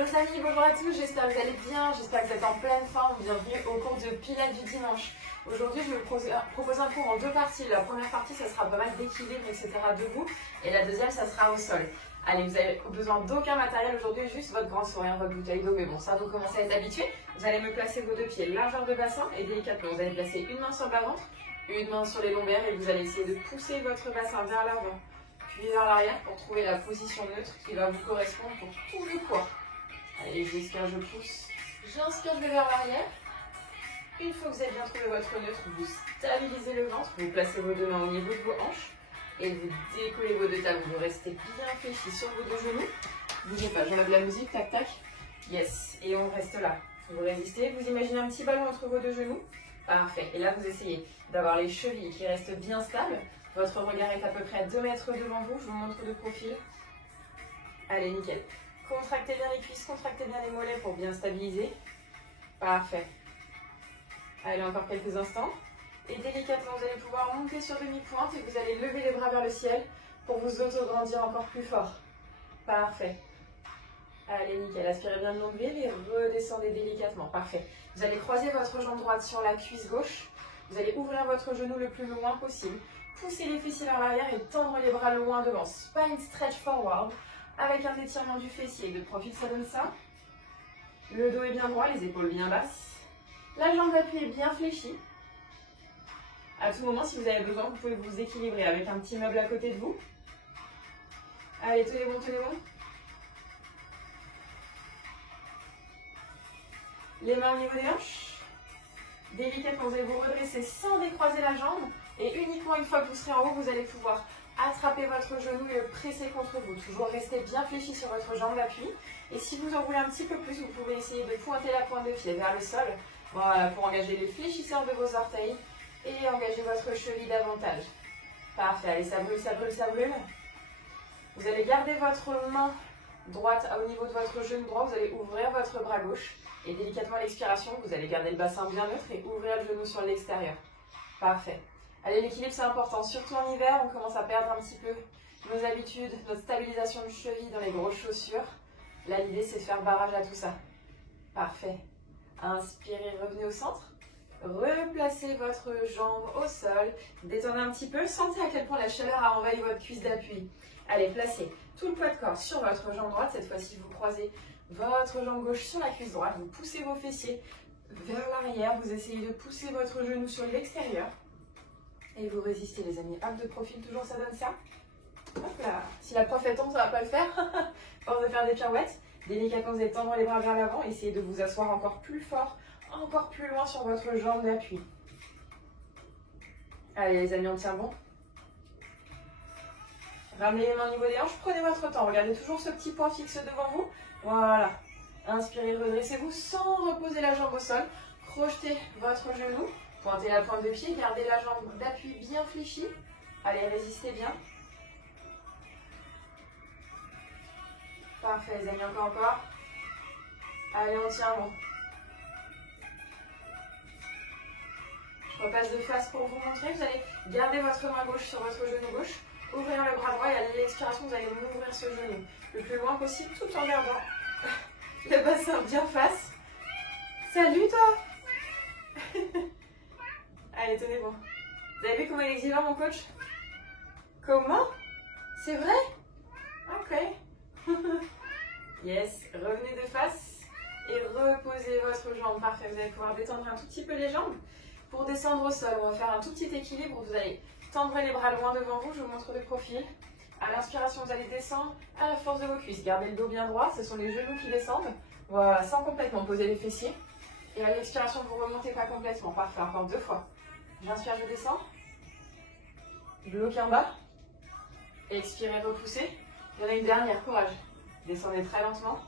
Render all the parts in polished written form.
Bonjour les amis, bonjour à tous, j'espère que vous allez bien, j'espère que vous êtes en pleine forme. Bienvenue au cours de Pilates du dimanche. Aujourd'hui, je vais vous proposer un cours en deux parties. La première partie, ça sera pas mal d'équilibre, etc. debout. Et la deuxième, ça sera au sol. Allez, vous avez besoin d'aucun matériel aujourd'hui, juste votre grand sourire, votre bouteille d'eau. Mais bon, ça, vous commencez à être habitué. Vous allez me placer vos deux pieds largeur de bassin et délicatement. Vous allez placer une main sur le bas-ventre, une main sur les lombaires et vous allez essayer de pousser votre bassin vers l'avant, puis vers l'arrière pour trouver la position neutre qui va vous correspondre pour tout le corps. Allez, j'inspire, je pousse. J'inspire, je vais vers l'arrière. Une fois que vous avez bien trouvé votre neutre, vous stabilisez le ventre, vous placez vos deux mains au niveau de vos hanches et vous décollez vos deux tables. Vous restez bien fléchis sur vos deux genoux. Bougez pas, j'enlève la musique, tac tac. Yes, et on reste là. Vous résistez, vous imaginez un petit ballon entre vos deux genoux. Parfait, et là vous essayez d'avoir les chevilles qui restent bien stables. Votre regard est à peu près à 2 mètres devant vous, je vous montre de profil. Allez, nickel. Contractez bien les cuisses, contractez bien les mollets pour bien stabiliser. Parfait. Allez, encore quelques instants. Et délicatement, vous allez pouvoir monter sur demi-pointe et vous allez lever les bras vers le ciel pour vous auto-grandir encore plus fort. Parfait. Allez, nickel. Aspirez bien de longueur et redescendez délicatement. Parfait. Vous allez croiser votre jambe droite sur la cuisse gauche. Vous allez ouvrir votre genou le plus loin possible. Pousser les fessiers vers l'arrière et tendre les bras loin devant. Spine stretch forward. Avec un étirement du fessier. De profil, ça donne ça. Le dos est bien droit, les épaules bien basses. La jambe d'appui est bien fléchie. À tout moment, si vous avez besoin, vous pouvez vous équilibrer avec un petit meuble à côté de vous. Allez, tenez bon, tenez bon. Les mains au niveau des hanches. Délicatement, vous allez vous redresser sans décroiser la jambe. Et uniquement une fois que vous serez en haut, vous allez pouvoir attrapez votre genou et le pressez contre vous. Toujours restez bien fléchi sur votre jambe d'appui. Et si vous en voulez un petit peu plus, vous pouvez essayer de pointer la pointe de pied vers le sol. Voilà, pour engager les fléchisseurs de vos orteils et engager votre cheville davantage. Parfait, allez, ça brûle, ça brûle, ça brûle. Vous allez garder votre main droite au niveau de votre genou droit. Vous allez ouvrir votre bras gauche. Et délicatement à l'expiration, vous allez garder le bassin bien neutre et ouvrir le genou sur l'extérieur. Parfait. Allez, l'équilibre c'est important, surtout en hiver, on commence à perdre un petit peu nos habitudes, notre stabilisation de cheville dans les grosses chaussures. Là, l'idée c'est de faire barrage à tout ça. Parfait. Inspirez, revenez au centre. Replacez votre jambe au sol. Détendez un petit peu, sentez à quel point la chaleur a envahi votre cuisse d'appui. Allez, placez tout le poids de corps sur votre jambe droite. Cette fois-ci, vous croisez votre jambe gauche sur la cuisse droite. Vous poussez vos fessiers vers l'arrière. Vous essayez de pousser votre genou sur l'extérieur. Et vous résistez les amis, hop de profil, toujours ça donne ça. Hop là. Si la prof est tombe, ça ne va pas le faire. Hors de faire des pirouettes. Délicatement, vous allez tendre les bras vers l'avant. Essayez de vous asseoir encore plus fort, encore plus loin sur votre jambe d'appui. Allez les amis, on tient bon. Ramenez les mains au niveau des hanches, prenez votre temps. Regardez toujours ce petit point fixe devant vous. Voilà. Inspirez, redressez-vous sans reposer la jambe au sol. Crochetez votre genou. Pointez la pointe de pied, gardez la jambe d'appui bien fléchie. Allez, résistez bien. Parfait, les amis, encore. Allez, on tient bon. Je repasse de face pour vous montrer. Vous allez garder votre main gauche sur votre genou gauche. Ouvrir le bras droit et à l'expiration, vous allez ouvrir ce genou le plus loin possible tout en gardant le bassin bien face. Salut toi. Allez, tenez bon. Vous avez vu comment il est exigeant, mon coach? Comment? C'est vrai? Ok. Yes. Revenez de face et reposez votre jambe. Parfait. Vous allez pouvoir détendre un tout petit peu les jambes. Pour descendre au sol, on va faire un tout petit équilibre. Vous allez tendre les bras loin devant vous. Je vous montre de profil. À l'inspiration, vous allez descendre à la force de vos cuisses. Gardez le dos bien droit. Ce sont les genoux qui descendent. Voilà, sans complètement poser les fessiers. Et à l'expiration, vous ne remontez pas complètement. Parfait. Encore 2 fois. J'inspire, je descends. Bloquez en bas. Expirez, repoussez. Il y en a une dernière, courage. Descendez très lentement.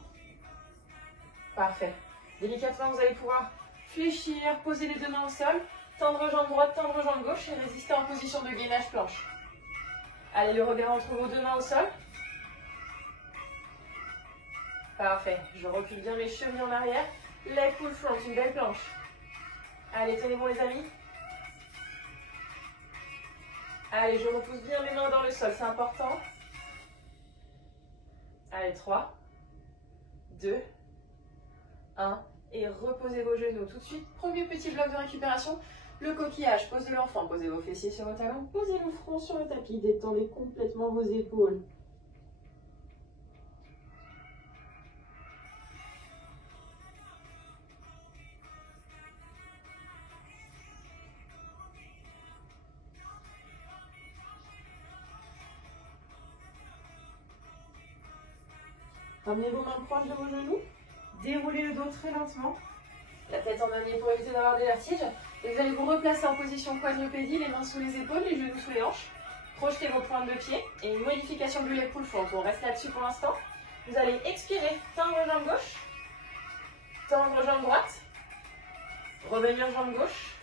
Parfait. Délicatement, vous allez pouvoir fléchir, poser les deux mains au sol, tendre jambe droite, tendre jambe gauche et résister en position de gainage planche. Allez, le regard entre vos deux mains au sol. Parfait. Je recule bien mes chevilles en arrière. Leg pull front, une belle planche. Allez, tenez bon les amis. Allez, je repousse bien mes mains dans le sol, c'est important. Allez, 3, 2, 1. Et reposez vos genoux tout de suite. Premier petit bloc de récupération. Le coquillage, pose de l'enfant. Posez vos fessiers sur vos talons. Posez le front sur le tapis. Détendez complètement vos épaules. Ramenez vos mains proches de vos genoux. Déroulez le dos très lentement. La tête en manier pour éviter d'avoir des vertiges. Et vous allez vous replacer en position quadrupédie, les mains sous les épaules, les genoux sous les hanches. Projetez vos pointes de pied et une modification de l'épaule front. On reste là-dessus pour l'instant. Vous allez expirer, tendre jambe gauche, tendre jambe droite, revenir jambe gauche,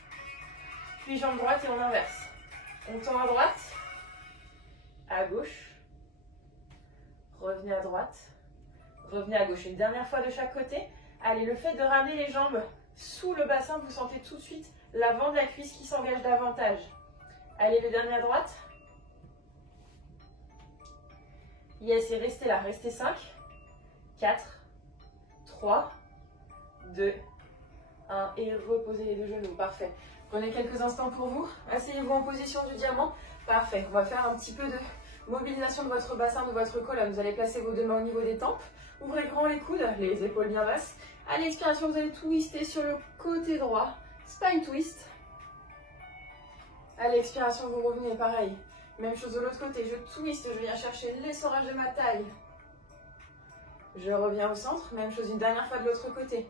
puis jambe droite et on inverse. On tend à droite, à gauche, revenez à droite, revenez à gauche. Une dernière fois de chaque côté. Allez, le fait de ramener les jambes sous le bassin, vous sentez tout de suite l'avant de la cuisse qui s'engage davantage. Allez, le dernier à droite. Yes, et restez là, restez 5, 4, 3, 2, 1, et reposez les deux genoux, parfait. Prenez quelques instants pour vous, asseyez-vous en position du diamant, parfait. On va faire un petit peu de mobilisation de votre bassin, de votre colonne. Vous allez placer vos deux mains au niveau des tempes, ouvrez grand les coudes, les épaules bien basses. À l'expiration, vous allez twister sur le côté droit, spine twist. À l'expiration, vous revenez, pareil. Même chose de l'autre côté, je twist, je viens chercher l'essorage de ma taille. Je reviens au centre, même chose une dernière fois de l'autre côté.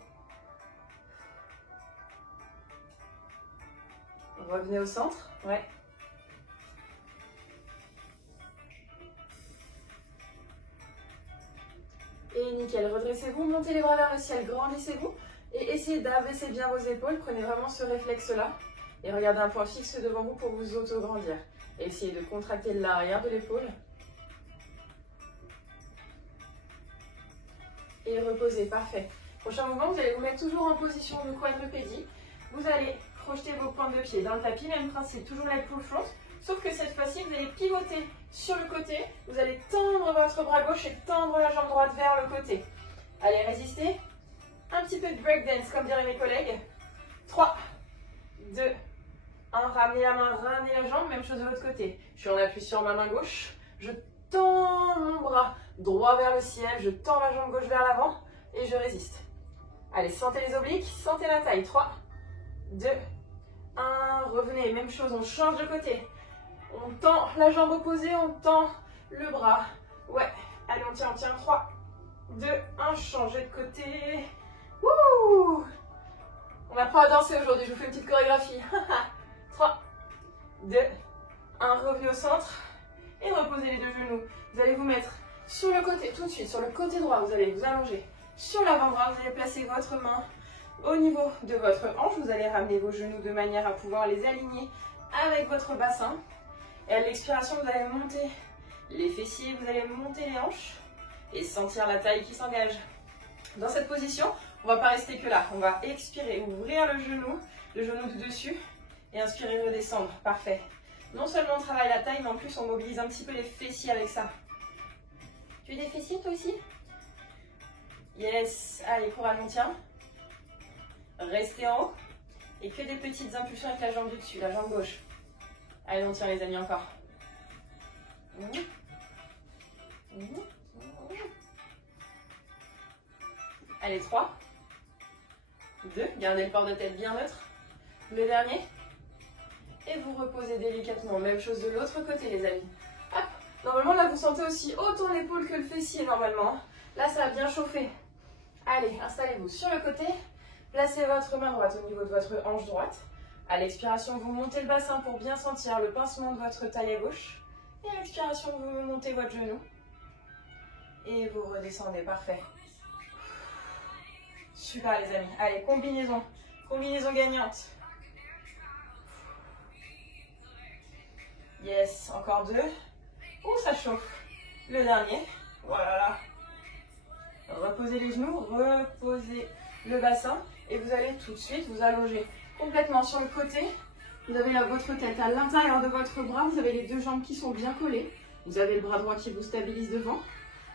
Revenez au centre, ouais. Et nickel, redressez-vous, montez les bras vers le ciel, grandissez-vous et essayez d'abaisser bien vos épaules. Prenez vraiment ce réflexe-là et regardez un point fixe devant vous pour vous auto-grandir. Essayez de contracter l'arrière de l'épaule. Et reposez, parfait. Prochain mouvement, vous allez vous mettre toujours en position de quadrupédie. Vous allez projeter vos pointes de pied dans le tapis, même principe, toujours la pull front. Sauf que cette fois-ci, vous allez pivoter sur le côté. Vous allez tendre votre bras gauche et tendre la jambe droite vers le côté. Allez, résistez. Un petit peu de breakdance, comme diraient mes collègues. 3, 2, 1. Ramenez la main, ramenez la jambe. Même chose de l'autre côté. Je suis en appui sur ma main gauche. Je tends mon bras droit vers le ciel. Je tends ma jambe gauche vers l'avant et je résiste. Allez, sentez les obliques, sentez la taille. 3, 2, 1. Revenez, même chose, on change de côté. On tend la jambe opposée, on tend le bras. Ouais, allez, on tient. 3, 2, 1, changez de côté. Wouh! On apprend à danser aujourd'hui, je vous fais une petite chorégraphie. 3, 2, 1, revenez au centre et reposez les deux genoux. Vous allez vous mettre sur le côté, tout de suite, sur le côté droit, vous allez vous allonger. Sur l'avant-bras, vous allez placer votre main au niveau de votre hanche. Vous allez ramener vos genoux de manière à pouvoir les aligner avec votre bassin. Et à l'expiration, vous allez monter les fessiers, vous allez monter les hanches et sentir la taille qui s'engage. Dans cette position, on ne va pas rester que là. On va expirer, ouvrir le genou du dessus et inspirer, redescendre. Parfait. Non seulement on travaille la taille, mais en plus on mobilise un petit peu les fessiers avec ça. Tu as des fessiers toi aussi? Yes. Allez, courage, on tient. Restez en haut. Et que des petites impulsions avec la jambe du dessus, la jambe gauche. Allez, on tient les amis encore. Allez, 3, 2, gardez le port de tête bien neutre. Le dernier. Et vous reposez délicatement. Même chose de l'autre côté, les amis. Hop. Normalement, là, vous sentez aussi autant l'épaule que le fessier, normalement. Là, ça a bien chauffé. Allez, installez-vous sur le côté. Placez votre main droite au niveau de votre hanche droite. À l'expiration, vous montez le bassin pour bien sentir le pincement de votre taille à gauche. Et à l'expiration, vous montez votre genou. Et vous redescendez, parfait. Super les amis. Allez, combinaison. Combinaison gagnante. Yes, encore 2. Ouh, ça chauffe. Le dernier. Voilà. Reposez les genoux, reposez le bassin. Et vous allez tout de suite vous allonger complètement sur le côté. Vous avez là votre tête à l'intérieur de votre bras. Vous avez les deux jambes qui sont bien collées. Vous avez le bras droit qui vous stabilise devant.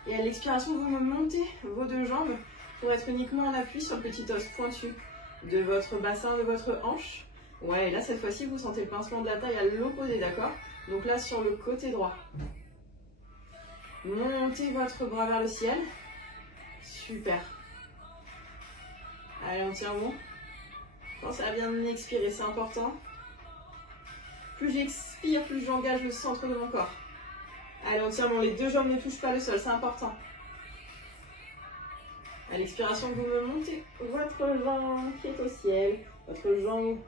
Et à l'expiration, vous montez vos deux jambes pour être uniquement en appui sur le petit os pointu de votre bassin, de votre hanche. Ouais, et là, cette fois-ci, vous sentez le pincement de la taille à l'opposé, d'accord? Donc là, sur le côté droit. Montez votre bras vers le ciel. Super. Allez, on tient bon. Pensez à bien expirer, c'est important. Plus j'expire, plus j'engage le centre de mon corps. Allez, on tient bon. Les deux jambes ne touchent pas le sol, c'est important. À l'expiration, vous me montez votre jambe qui est au ciel, votre jambe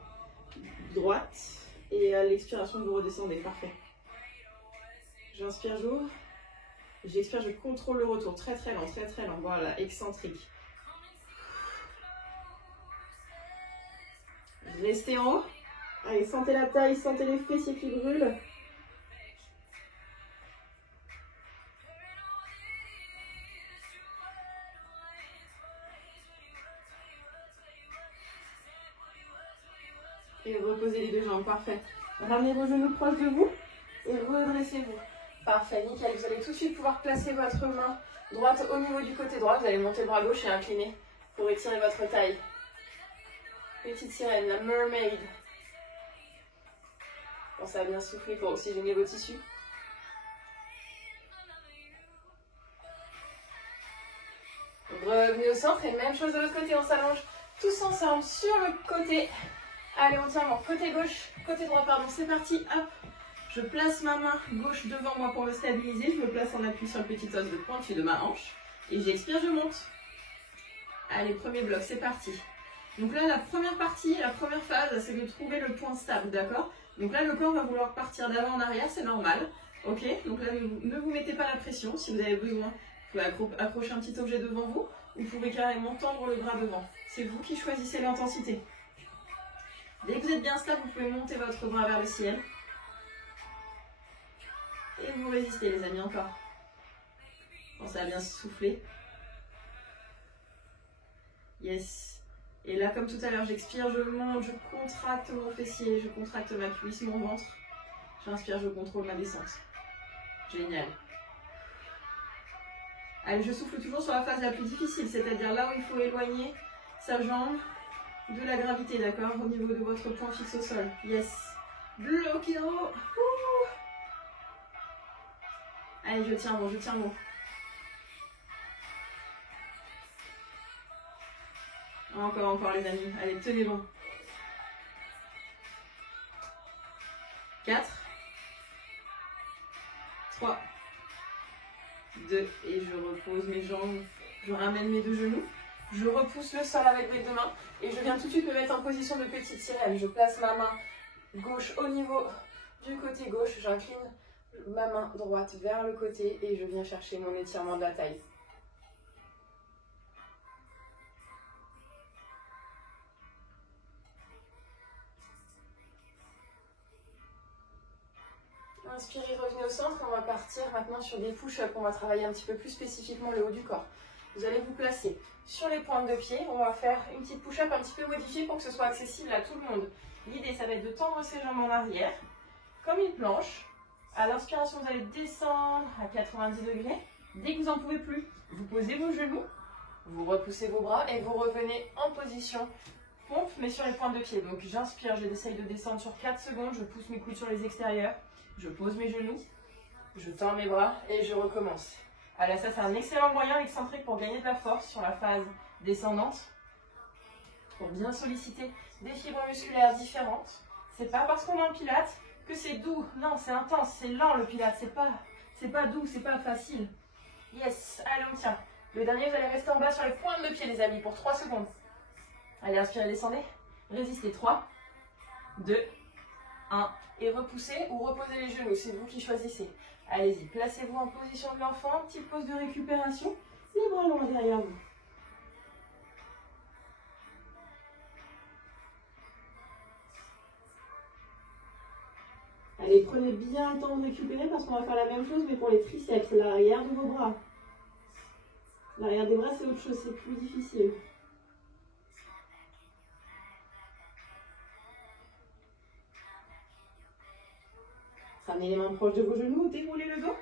droite. Et à l'expiration, vous redescendez. Parfait. J'inspire, j'ouvre. J'expire, je contrôle le retour. Très très lent, très très lent. Voilà, excentrique. Restez en haut. Allez, sentez la taille, sentez les fessiers qui brûlent. Et reposez les deux jambes, parfait. Ramenez vos genoux proches de vous et redressez-vous. Parfait, nickel. Vous allez tout de suite pouvoir placer votre main droite au niveau du côté droit. Vous allez monter le bras gauche et incliner pour étirer votre taille. Petite sirène, la mermaid. Pensez à bien souffler pour oxygéner vos tissus. Revenez au centre et même chose de l'autre côté. On s'allonge tous ensemble sur le côté. Allez, on tient bon. Côté gauche, côté droit, pardon. C'est parti. Hop. Je place ma main gauche devant moi pour me stabiliser. Je me place en appui sur le petit os de pointu de ma hanche. Et j'expire, je monte. Allez, premier bloc, c'est parti. Donc là, la première partie, la première phase, c'est de trouver le point stable, d'accord? Donc là, le corps va vouloir partir d'avant en arrière, c'est normal. Ok? Donc là, ne vous mettez pas la pression. Si vous avez besoin, vous pouvez accrocher un petit objet devant vous. Vous pouvez carrément tendre le bras devant. C'est vous qui choisissez l'intensité. Dès que vous êtes bien stable, vous pouvez monter votre bras vers le ciel. Et vous résistez, les amis, encore. Pensez à bien souffler. Yes. Et là, comme tout à l'heure, j'expire, je monte, je contracte mon fessier, je contracte ma cuisse, mon ventre. J'inspire, je contrôle ma descente. Génial. Allez, je souffle toujours sur la phase la plus difficile, c'est-à-dire là où il faut éloigner sa jambe de la gravité, d'accord? Au niveau de votre point fixe au sol. Yes. Bloquez en haut. Allez, je tiens bon, je tiens bon. Encore les amis. Allez, tenez bon. 4, 3, 2, et je repose mes jambes. Je ramène mes deux genoux. Je repousse le sol avec mes deux mains. Et je viens tout de suite me mettre en position de petite sirène. Je place ma main gauche au niveau du côté gauche. J'incline ma main droite vers le côté et je viens chercher mon étirement de la taille. Inspirez, revenez au centre. On va partir maintenant sur des push-ups. On va travailler un petit peu plus spécifiquement le haut du corps. Vous allez vous placer sur les pointes de pied. On va faire une petite push-up un petit peu modifiée pour que ce soit accessible à tout le monde. L'idée, ça va être de tendre ses jambes en arrière, comme une planche. À l'inspiration, vous allez descendre à 90 degrés. Dès que vous n'en pouvez plus, vous posez vos genoux, vous repoussez vos bras et vous revenez en position pompe, mais sur les pointes de pied. Donc j'inspire, j'essaye de descendre sur 4 secondes, je pousse mes coudes sur les extérieurs, je pose mes genoux, je tends mes bras et je recommence. Allez, ça c'est un excellent moyen excentrique pour gagner de la force sur la phase descendante, pour bien solliciter des fibres musculaires différentes. C'est pas parce qu'on est en pilates que c'est doux. Non, c'est intense, c'est lent le pilates. C'est pas doux, c'est pas facile. Yes, allez, on tient. Le dernier, vous allez rester en bas sur les pointes de pied, les amis, pour 3 secondes. Allez, inspirez, descendez. Résistez. 3, 2, 1. Et repoussez ou reposez les genoux. C'est vous qui choisissez. Allez-y, placez-vous en position de l'enfant. Petite pause de récupération. Les bras longs derrière vous. Allez, prenez bien le temps de récupérer parce qu'on va faire la même chose mais pour les triceps, l'arrière de vos bras. L'arrière des bras, c'est autre chose, c'est plus difficile. Ramenez les mains proches de vos genoux, déroulez le dos.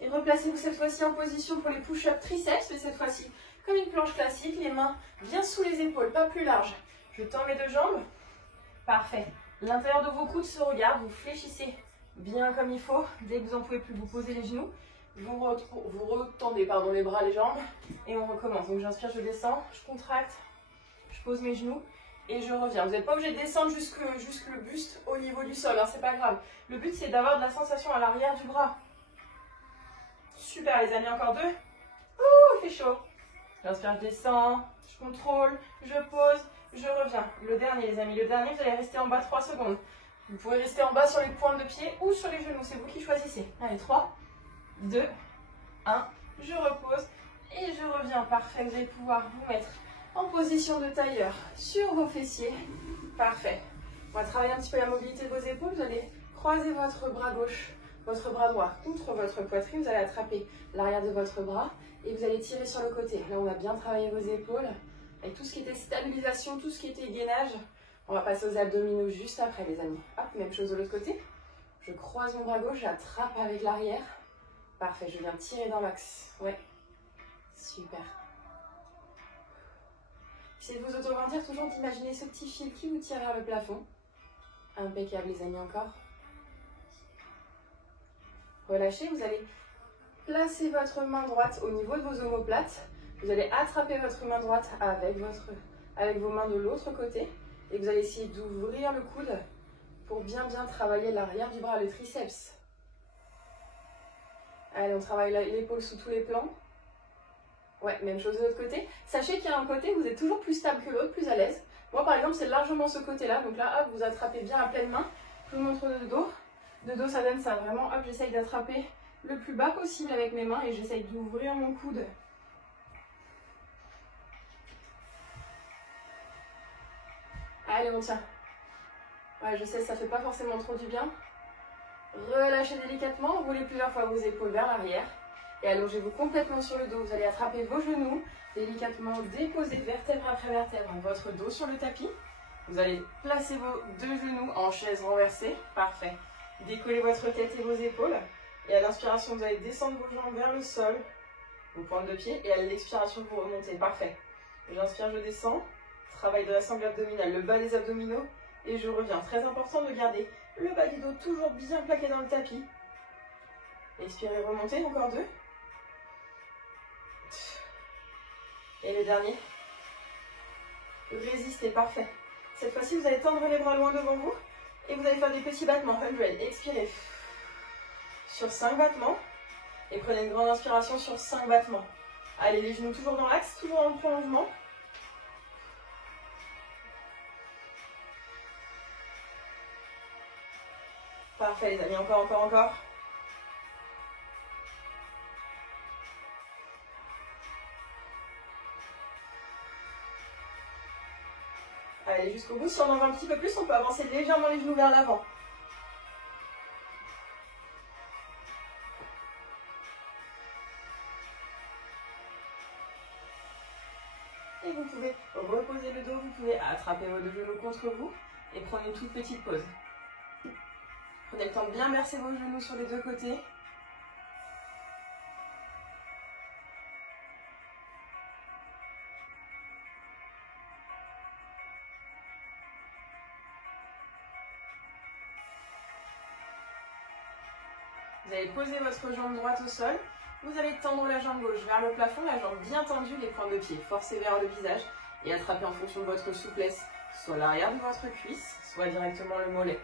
Et replacez-vous cette fois-ci en position pour les push-ups triceps, mais cette fois-ci comme une planche classique, les mains bien sous les épaules, pas plus large. Je tends mes deux jambes. Parfait. L'intérieur de vos coudes se regarde, vous fléchissez bien comme il faut. Dès que vous n'en pouvez plus, vous posez les genoux. Vous retendez les bras, les jambes. Et on recommence. Donc j'inspire, je descends, je contracte, je pose mes genoux et je reviens. Vous n'êtes pas obligé de descendre jusque le buste au niveau du sol, hein, c'est pas grave. Le but c'est d'avoir de la sensation à l'arrière du bras. Super les amis, encore deux. Ouh, il fait chaud. J'inspire, je descends, je contrôle, je pose, je reviens. Le dernier les amis, le dernier, vous allez rester en bas 3 secondes. Vous pouvez rester en bas sur les pointes de pied ou sur les genoux, c'est vous qui choisissez. Allez, 3, 2, 1, je repose et je reviens. Parfait, vous allez pouvoir vous mettre en position de tailleur sur vos fessiers. Parfait. On va travailler un petit peu la mobilité de vos épaules. Vous allez croiser votre bras gauche, votre bras droit contre votre poitrine. Vous allez attraper l'arrière de votre bras et vous allez tirer sur le côté. Là, on a bien travaillé vos épaules. Avec tout ce qui était stabilisation, tout ce qui était gainage. On va passer aux abdominaux juste après, les amis. Hop, même chose de l'autre côté. Je croise mon bras gauche, j'attrape avec l'arrière. Parfait, je viens tirer dans l'axe. Ouais, super. Essayez de vous auto-grandir, toujours d'imaginer ce petit fil qui vous tire vers le plafond. Impeccable, les amis, encore. Relâchez, vous allez placer votre main droite au niveau de vos omoplates. Vous allez attraper votre main droite avec vos mains de l'autre côté. Et vous allez essayer d'ouvrir le coude pour bien travailler l'arrière du bras, le triceps. Allez, on travaille l'épaule sous tous les plans. Ouais, même chose de l'autre côté. Sachez qu'il y a un côté où vous êtes toujours plus stable que l'autre, plus à l'aise. Moi, par exemple, c'est largement ce côté-là. Donc là, hop, vous attrapez bien à pleine main. Je vous montre de dos. De dos, ça donne ça. Vraiment, hop, j'essaye d'attraper le plus bas possible avec mes mains et j'essaye d'ouvrir mon coude. Allez, on tient. Ouais, je sais, ça fait pas forcément trop du bien. Relâchez délicatement, roulez plusieurs fois vos épaules vers l'arrière. Et allongez-vous complètement sur le dos. Vous allez attraper vos genoux, délicatement déposer vertèbre après vertèbre votre dos sur le tapis. Vous allez placer vos deux genoux en chaise renversée. Parfait. Décollez votre tête et vos épaules. Et à l'inspiration, vous allez descendre vos jambes vers le sol, vos pointes de pied. Et à l'expiration, vous remontez. Parfait. J'inspire, je descends. Travail de la sangle abdominale, le bas des abdominaux. Et je reviens. Très important de garder le bas du dos toujours bien plaqué dans le tapis. Expirez, remontez. Encore deux. Et le dernier. Résistez, parfait. Cette fois-ci, vous allez tendre les bras loin devant vous. Et vous allez faire des petits battements. 100. Expirez. Sur 5 battements. Et prenez une grande inspiration sur 5 battements. Allez, les genoux toujours dans l'axe, toujours en prolongement. Parfait les amis, encore. Allez, jusqu'au bout. Si on en veut un petit peu plus, on peut avancer légèrement les genoux vers l'avant. Et vous pouvez reposer le dos, vous pouvez attraper vos deux genoux contre vous et prendre une toute petite pause. Prenez le temps de bien verser vos genoux sur les deux côtés. Vous allez poser votre jambe droite au sol. Vous allez tendre la jambe gauche vers le plafond, la jambe bien tendue, les pointes de pied forcez vers le visage et attrapez en fonction de votre souplesse, soit l'arrière de votre cuisse, soit directement le mollet.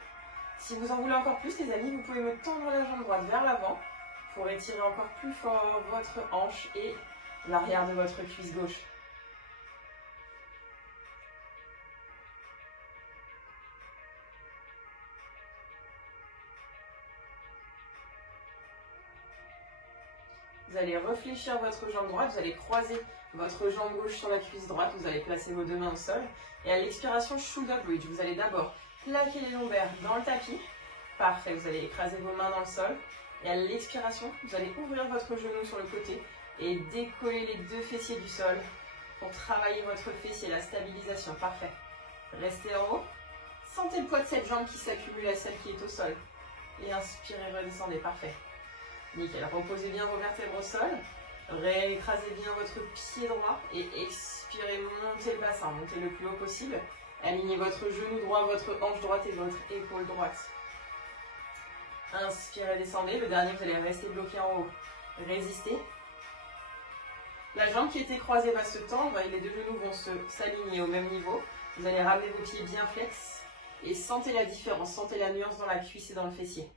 Si vous en voulez encore plus, les amis, vous pouvez me tendre la jambe droite vers l'avant pour étirer encore plus fort votre hanche et l'arrière de votre cuisse gauche. Vous allez réfléchir votre jambe droite, vous allez croiser votre jambe gauche sur la cuisse droite, vous allez placer vos deux mains au sol. Et à l'expiration, shoulder bridge, vous allez d'abord plaquer les lombaires dans le tapis. Parfait, vous allez écraser vos mains dans le sol. Et à l'expiration, vous allez ouvrir votre genou sur le côté et décoller les deux fessiers du sol pour travailler votre fessier, la stabilisation. Parfait. Restez en haut. Sentez le poids de cette jambe qui s'accumule à celle qui est au sol. Et inspirez, redescendez. Parfait. Nickel. Reposez bien vos vertèbres au sol. Réécrasez bien votre pied droit et expirez, montez le bassin, montez le plus haut possible. Alignez votre genou droit, votre hanche droite et votre épaule droite. Inspirez, descendez. Le dernier, vous allez rester bloqué en haut. Résistez. La jambe qui était croisée va se tendre et les deux genoux vont s'aligner au même niveau. Vous allez ramener vos pieds bien flex et sentez la différence, sentez la nuance dans la cuisse et dans le fessier.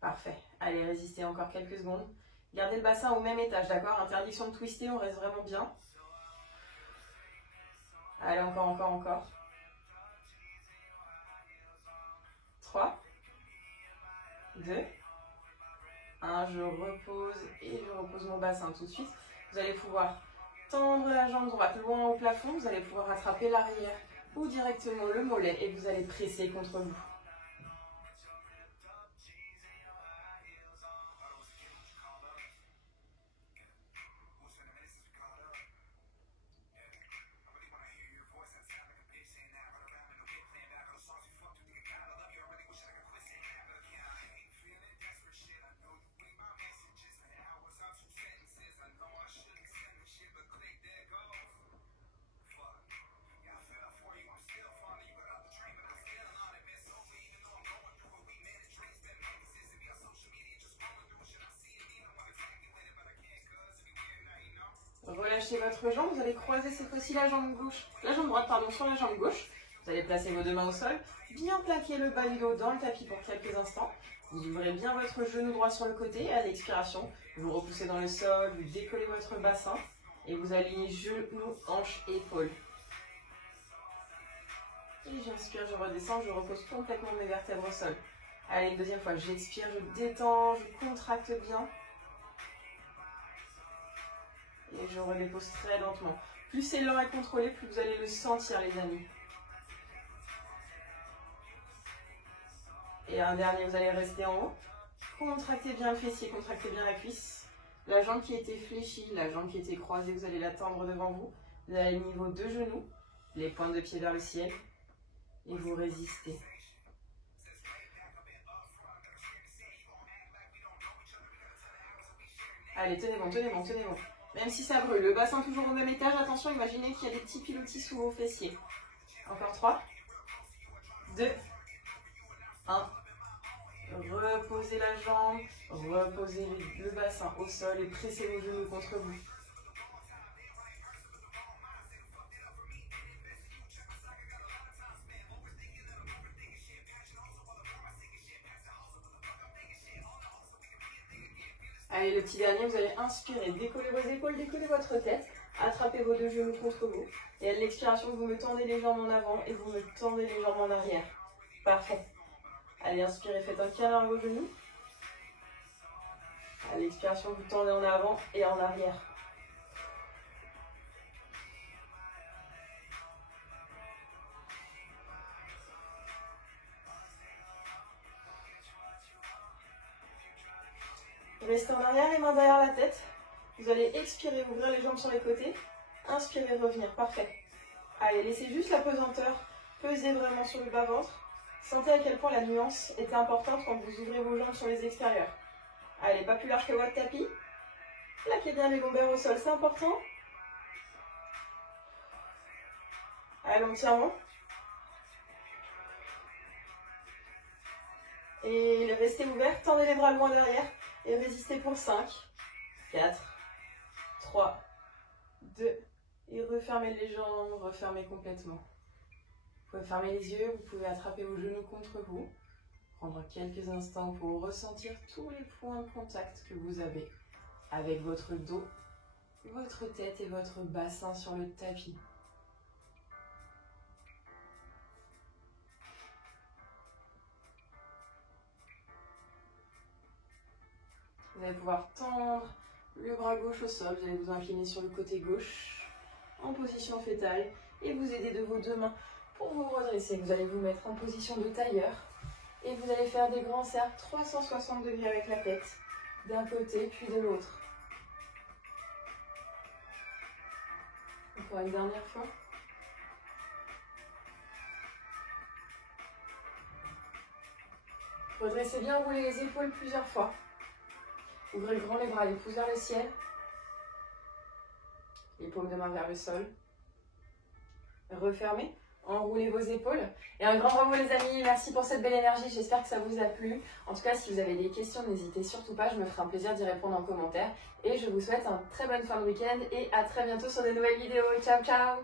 Parfait. Allez, résistez encore quelques secondes. Gardez le bassin au même étage, d'accord? Interdiction de twister, on reste vraiment bien. Allez, encore. 3, 2, 1, je repose et je repose mon bassin tout de suite. Vous allez pouvoir tendre la jambe droite loin au plafond, vous allez pouvoir attraper l'arrière ou directement le mollet et vous allez presser contre vous. Relâchez votre jambe, vous allez croiser cette fois-ci la jambe droite sur la jambe gauche. Vous allez placer vos deux mains au sol, bien plaquer le bas du dos dans le tapis pour quelques instants. Vous ouvrez bien votre genou droit sur le côté et à l'expiration, vous repoussez dans le sol, vous décollez votre bassin et vous alignez genoux, hanches, épaules. Et j'inspire, je redescends, je repose complètement mes vertèbres au sol. Allez, une deuxième fois, j'expire, je détends, je contracte bien. Et je redépose très lentement. Plus c'est lent et contrôlé, plus vous allez le sentir, les amis. Et un dernier, vous allez rester en haut. Contractez bien le fessier, contractez bien la cuisse. La jambe qui était fléchie, la jambe qui était croisée, vous allez la tendre devant vous. Vous allez aligner vos deux genoux, les pointes de pied vers le ciel. Et vous résistez. Allez, tenez bon, tenez bon, tenez bon. Même si ça brûle, le bassin toujours au même étage, attention, imaginez qu'il y a des petits pilotis sous vos fessiers. Encore 3, 2, 1. Reposez la jambe, reposez le bassin au sol et pressez vos genoux contre vous. Allez, le petit dernier, vous allez inspirer, décoller vos épaules, décoller votre tête, attrapez vos deux genoux contre vous. Et à l'expiration, vous me tendez les jambes en avant et vous me tendez les jambes en arrière. Parfait. Allez, inspirez, faites un câlin à vos genoux. À l'expiration, vous tendez en avant et en arrière. Restez en arrière, les mains derrière la tête. Vous allez expirer, ouvrir les jambes sur les côtés. Inspirez, revenir. Parfait. Allez, laissez juste la pesanteur peser vraiment sur le bas-ventre. Sentez à quel point la nuance est importante quand vous ouvrez vos jambes sur les extérieurs. Allez, pas plus large que votre tapis. Plaquez bien les lombaires au sol, c'est important. Allons entièrement. Et restez ouvert, tendez les bras loin derrière. Et résistez pour 5, 4, 3, 2. Et refermez les jambes, refermez complètement. Vous pouvez fermer les yeux, vous pouvez attraper vos genoux contre vous. Prendre quelques instants pour ressentir tous les points de contact que vous avez avec votre dos, votre tête et votre bassin sur le tapis. Vous allez pouvoir tendre le bras gauche au sol, vous allez vous incliner sur le côté gauche en position fétale et vous aider de vos deux mains pour vous redresser. Vous allez vous mettre en position de tailleur et vous allez faire des grands cercles 360 degrés avec la tête d'un côté puis de l'autre. Encore une dernière fois. Redressez bien, roulez les épaules plusieurs fois. Ouvrez grand les bras, les pouces vers le ciel. les paumes de main vers le sol. Refermez, enroulez vos épaules. Et un grand bravo les amis, merci pour cette belle énergie, j'espère que ça vous a plu. En tout cas, si vous avez des questions, n'hésitez surtout pas, je me ferai un plaisir d'y répondre en commentaire. Et je vous souhaite une très bonne fin de week-end et à très bientôt sur de nouvelles vidéos. Ciao, ciao.